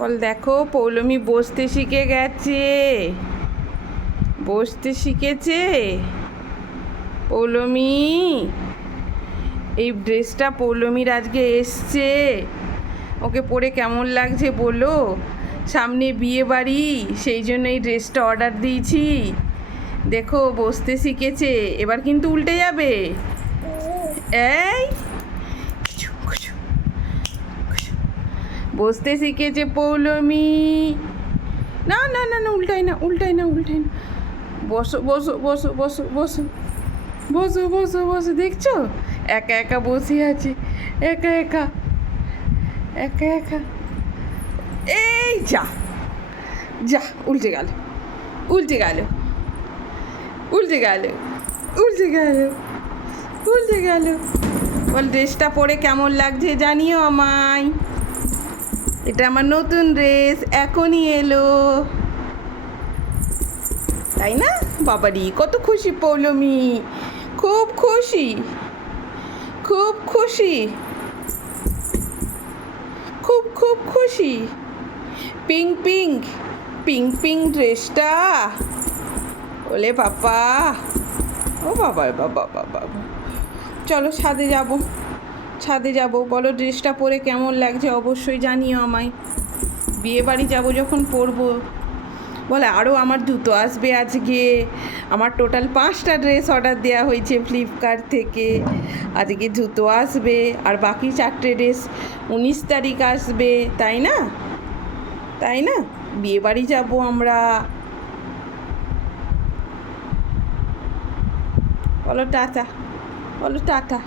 বল দেখো, পৌলমি বসতে শিখে গেছে। বসতে শিখেছে? পৌলমি, এই ড্রেসটা পৌলমির আজকে এসছে। ওকে পরে কেমন লাগছে বলো? সামনে বিয়ে বাড়ি, সেই জন্য এই ড্রেসটা অর্ডার দিয়েছি। দেখো, বসতে শিখেছে। এবার কিন্তু উল্টে যাবে। এই বসতে শিখেছে পৌলমি। না না না না, উল্টাই না উল্টাই না উল্টাই না। বসো বসো বসো বসো বসো। বসো বসো বসো, দেখছ? একা একা বসে আছে, একা একা একা একা। এই যা যা, উল্টে গেল উল্টে গেল উল্টে গেল উল্টে গেল উল্টে গেল। বল ড্রেসটা পরে কেমন লাগছে জানিও আমায়। এটা আমার নতুন ড্রেস, এখনই এলো। তাই না? বাবারি, কত খুশি পৌলমি। খুব খুশি। খুব খুশি। খুব খুব খুশি। পিঙ্ক পিঙ্ক পিঙ্ক পিঙ্ক ড্রেসটা। ওলে বাবা। ও বাবা বাবা বাবা। চলো ছাদে যাব। ছাদে যাব। বলো ড্রেসটা পরে কেমন লাগছে অবশ্যই জানিও আমায়। বিয়ে বাড়ি যাব যখন পরবো। বলে আরও আমার জুতো আসবে আজকে। আমার টোটাল পাঁচটা ড্রেস অর্ডার দেওয়া হয়েছে ফ্লিপকার্ট থেকে। আজকে জুতো আসবে, আর বাকি চারটে ড্রেস উনিশ তারিখ আসবে, তাই না? তাই না? বিয়ে বাড়ি যাব আমরা। বলো টাটা বলো টাটা।